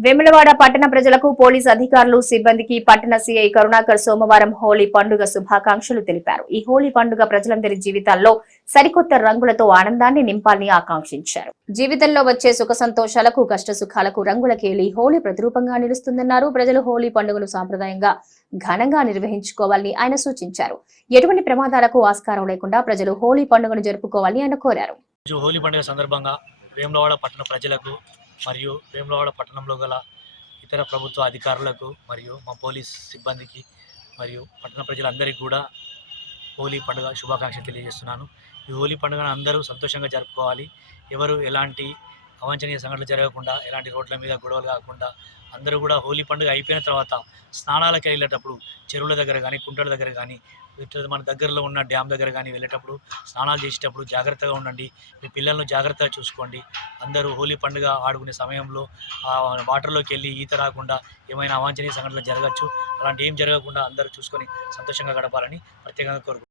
వేములవాడ పట్టణ ప్రజలకు పోలీస్ అధికారులు సిబ్బందికి పట్టణ సీఐ కరుణాకర్ సోమవారం హోలీ పండుగ శుభాకాంక్షలు తెలిపారు. ఈ హోలీ పండుగ ప్రజలందరి జీవితాల్లో సరికొత్త రంగులతో ఆనందాన్ని నింపాలని ఆకాంక్షించారు. జీవితంలో వచ్చే సుఖ సంతోషాలకు కష్ట సుఖాలకు రంగులకేలి హోలీ ప్రతిరూపంగా నిలుస్తుందన్నారు. ప్రజలు హోలీ పండుగను సాంప్రదాయంగా ఘనంగా నిర్వహించుకోవాలని ఆయన సూచించారు. ఎటువంటి ప్రమాదాలకు ఆస్కారం లేకుండా ప్రజలు హోలీ పండుగను జరుపుకోవాలని ఆయన కోరారు. హోలీ పండుగ సందర్భంగా వేములవాడ పట్టణ ప్రజలకు మరియు వేములవాడ పట్టణంలో గల ఇతర ప్రభుత్వ అధికారులకు మరియు మా పోలీస్ సిబ్బందికి మరియు పట్టణ ప్రజలందరికీ కూడా హోలీ పండుగ శుభాకాంక్షలు తెలియజేస్తున్నాను. ఈ హోలీ పండుగను అందరూ సంతోషంగా జరుపుకోవాలి. ఎవరు ఎలాంటి అవాంఛనీయ సంఘటనలు జరగకుండా ఎలాంటి రోడ్ల మీద గొడవలు కాకుండా అందరూ కూడా హోలీ పండుగ అయిపోయిన తర్వాత స్నానాలకు వెళ్ళేటప్పుడు చెరువుల దగ్గర కానీ కుంటల దగ్గర కానీ మన దగ్గరలో ఉన్న డ్యామ్ దగ్గర కానీ వెళ్ళేటప్పుడు స్నానాలు చేసేటప్పుడు జాగ్రత్తగా ఉండండి. మీ పిల్లలను జాగ్రత్తగా చూసుకోండి. అందరూ హోలీ పండుగ ఆడుకునే సమయంలో వాటర్లోకి వెళ్ళి ఈత రాకుండా ఏమైనా అవాంఛనీయ సంఘటనలు జరగచ్చు అలాంటి ఏం జరగకుండా అందరూ చూసుకొని సంతోషంగా గడపాలని ప్రత్యేకంగా కోరుకుంటున్నాను.